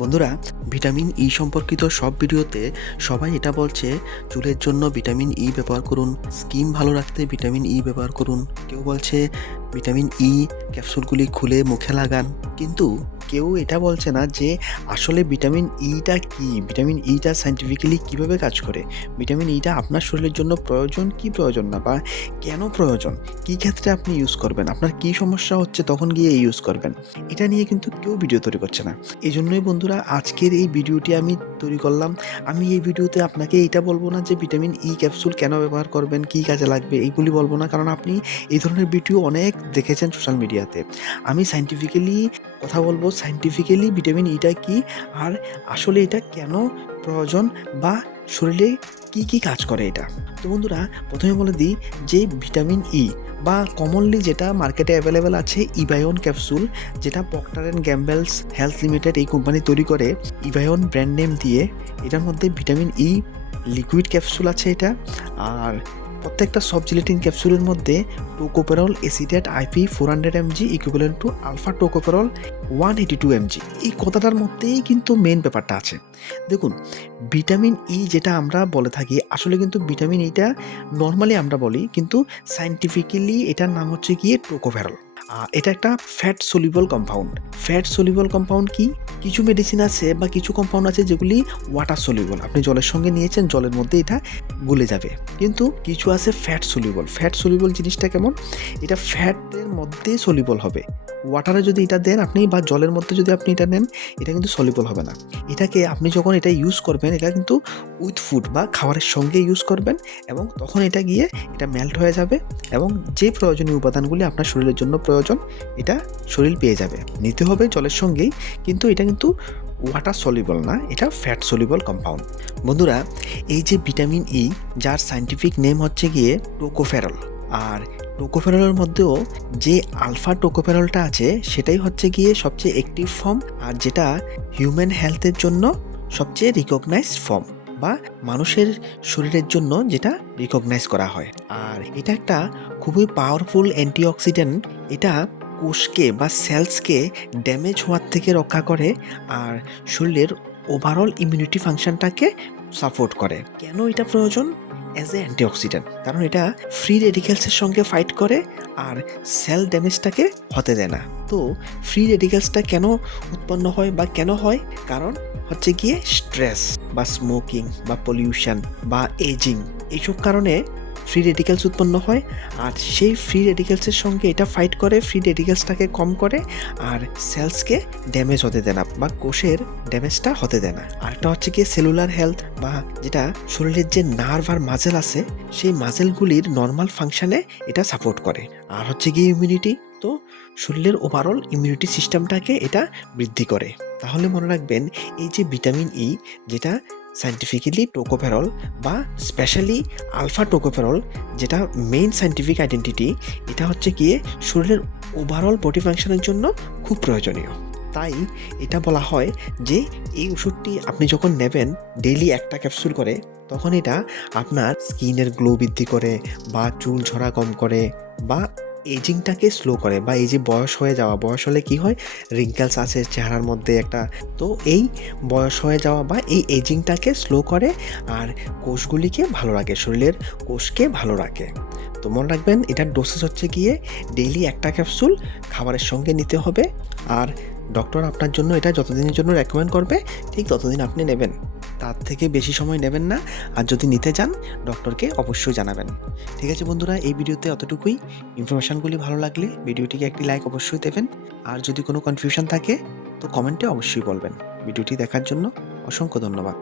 বন্ধুরা, vitamin E সম্পর্কিত সব ভিডিওতে সবাই এটা বলছে চুলের জন্য ভিটামিন ই ব্যবহার করুন, স্কিন ভালো রাখতে ভিটামিন ই ব্যবহার করুন। কেউ বলছে ভিটামিন ই ক্যাপসুলগুলি খুলে মুখে লাগান। কিন্তু কেউ এটা বলছে না যে আসলে ভিটামিন ইটা কী, ভিটামিন ইটা সায়েন্টিফিক্যালি কীভাবে কাজ করে, ভিটামিন ইটা আপনার শরীরের জন্য প্রয়োজন কি প্রয়োজন না, বা কেন প্রয়োজন, কী ক্ষেত্রে আপনি ইউজ করবেন, আপনার কী সমস্যা হচ্ছে তখন গিয়ে ইউজ করবেন। এটা নিয়ে কিন্তু কেউ ভিডিও তৈরি করছে না। এই জন্যই বন্ধুরা আজকের এই ভিডিওটি আমি তৈরি করলাম। আমি এই ভিডিওতে আপনাকে এইটা বলবো না যে ভিটামিন ই ক্যাপসুল কেন ব্যবহার করবেন, কী কাজে লাগবে, এইগুলি বলবো না, কারণ আপনি এই ধরনের ভিডিও অনেক দেখেছেন সোশ্যাল মিডিয়াতে। আমি সায়েন্টিফিক্যালি কথা বলবো, সায়েন্টিফিক্যালি ভিটামিন ইটা কী, আর আসলে এটা কেন প্রয়োজন, বা শরীরে কী কী কাজ করে এটা। তো বন্ধুরা, প্রথমে বলে দিই যে ভিটামিন ই বা কমনলি যেটা মার্কেটে অ্যাভেলেবেল আছে ইভায়ন ক্যাপসুল, যেটা প্রক্টার অ্যান্ড গ্যাম্বেলস হেলথ লিমিটেড এই কোম্পানি তৈরি করে ইভায়ন ব্র্যান্ড নেম দিয়ে। এটার মধ্যে ভিটামিন ই লিকুইড ক্যাপসুল আছে এটা। আর প্রত্যেকটা সব জিলেটিন ক্যাপসুলের মধ্যে tocopherol acetate IP 400 mg equivalent to alpha tocopherol 182 mg। এই কথাটার মধ্যেই কিন্তু মেন ব্যাপারটা আছে। দেখুন, ভিটামিন ই যেটা আমরা বলে থাকি, আসলে কিন্তু ভিটামিন ইটা নর্মালি আমরা বলি, কিন্তু সায়েন্টিফিক্যালি এটার নাম হচ্ছে গিয়ে টোকোফেরল। এটা একটা fat soluble compound. Fat soluble compound কি? কিছু মেডিসিন আছে বা কিছু কম্পাউন্ড আছে যেগুলি ওয়াটার সলিউবল, আপনি জলের সঙ্গে নিয়েছেন, জলের মধ্যে এটা গলে যাবে। কিন্তু কিছু আছে ফ্যাট সলিউবল। ফ্যাট সলিউবল জিনিসটা কেমন? এটা ফ্যাটের মধ্যে সলিউবল হবে। ওয়াটারে যদি এটা দেন আপনি, বা জলের মধ্যে যদি আপনি এটা নেন, এটা কিন্তু সলিউবল হবে না। এটাকে আপনি যখন এটা ইউজ করবেন, এটা কিন্তু উইথ ফুড বা খাবারের সঙ্গে ইউজ করবেন, এবং তখন এটা গিয়ে এটা মেল্ট হয়ে যাবে, এবং যে প্রয়োজনীয় উপাদানগুলি আপনার শরীরের জন্য প্রয়োজন এটা শরীর পেয়ে যাবে। নিতে হবে জলের সঙ্গেই, কিন্তু এটা কিন্তু ওয়াটার সলিউবল না, এটা ফ্যাট সলিউবল কম্পাউন্ড। বন্ধুরা, এই যে ভিটামিন ই, যার সায়েন্টিফিক নেম হচ্ছে গিয়ে টোকোফেরল, আর টোকোফেরলের মধ্যেও যে আলফা টোকোফেরলটা আছে সেটাই হচ্ছে গিয়ে সবচেয়ে অ্যাক্টিভ ফর্ম, আর যেটা হিউম্যান হেলথের জন্য সবচেয়ে রিকগনাইজড ফর্ম, বা মানুষের শরীরের জন্য যেটা রিকগনাইজ করা হয়। আর এটা একটা খুবই পাওয়ারফুল অ্যান্টিঅক্সিডেন্ট। এটা কোষকে বা সেলসকে ড্যামেজ হওয়ার থেকে রক্ষা করে, আর শরীরের ওভারঅল ইমিউনিটি ফাংশনটাকে সাপোর্ট করে। কেন এটা প্রয়োজন? অ্যাজ এ অ্যান্টিঅক্সিডেন্ট, কারণ এটা ফ্রি রেডিক্যালসের সঙ্গে ফাইট করে আর সেল ড্যামেজটাকে হতে দেয় না। তো ফ্রি রেডিক্যালসটা কেন উৎপন্ন হয় বা কেন হয়? কারণ হচ্ছে গিয়ে স্ট্রেস বা স্মোকিং বা পলিউশন বা এজিং, এইসব কারণে ফ্রি রেডিক্যালস উৎপন্ন হয়। আর সেই ফ্রি রেডিক্যালসের সঙ্গে এটা ফাইট করে, ফ্রি রেডিক্যালসটাকে কম করে, আর সেলসকে ড্যামেজ হতে দেয় না, বা কোষের ড্যামেজটা হতে দেয় না। আরেকটা হচ্ছে গিয়ে সেলুলার হেলথ, বা যেটা শরীরের যে নার্ভ আর মাসেল আছে সেই মাসেলগুলির নর্মাল ফাংশনে এটা সাপোর্ট করে। আর হচ্ছে গিয়ে ইমিউনিটি, তো শরীরের ওভারঅল ইমিউনিটি সিস্টেমটাকে এটা বৃদ্ধি করে। তাহলে মনে রাখবেন, এই যে ভিটামিন ই, যেটা সায়েন্টিফিক্যালি টোকোফেরল বা স্পেশালি আলফা টোকোফেরল, যেটা মেইন সায়েন্টিফিক আইডেন্টিটি, এটা হচ্ছে গিয়ে শরীরের ওভারঅল বডি ফাংশনের জন্য খুব প্রয়োজনীয়। তাই এটা বলা হয় যে এই ওষুধটি আপনি যখন নেবেন ডেইলি একটা ক্যাপসুল করে, তখন এটা আপনার স্কিনের গ্লো বৃদ্ধি করে, বা চুল ঝরা কম করে, বা এজিংটাকে স্লো করে। বা এই যে বয়স হয়ে যাওয়া, বয়স হলে কি হয়, রিঙ্কেলস আছে চেহারার মধ্যে একটা, তো এই বয়স হয়ে যাওয়া বা এই এজিংটাকে স্লো করে, আর কোষগুলিকে ভালো রাখে, শরীরের কোষকে ভালো রাখে। তো মনে রাখবেন, এটার ডোসেজ হচ্ছে গিয়ে ডেইলি একটা ক্যাপসুল খাবারের সঙ্গে নিতে হবে, আর ডক্টর আপনার জন্য এটা যতদিনের জন্য রেকমেন্ড করবে ঠিক ততদিন আপনি নেবেন, তার থেকে বেশি সময় নেবেন না। আর যদি নিতে চান ডক্টরকে অবশ্যই জানাবেন। ঠিক আছে বন্ধুরা, এই ভিডিওতে অতটুকুই। ইনফরমেশানগুলি ভালো লাগলে ভিডিওটিকে একটি লাইক অবশ্যই দেবেন, আর যদি কোনো কনফিউশন থাকে তো কমেন্টে অবশ্যই বলবেন। ভিডিওটি দেখার জন্য অসংখ্য ধন্যবাদ।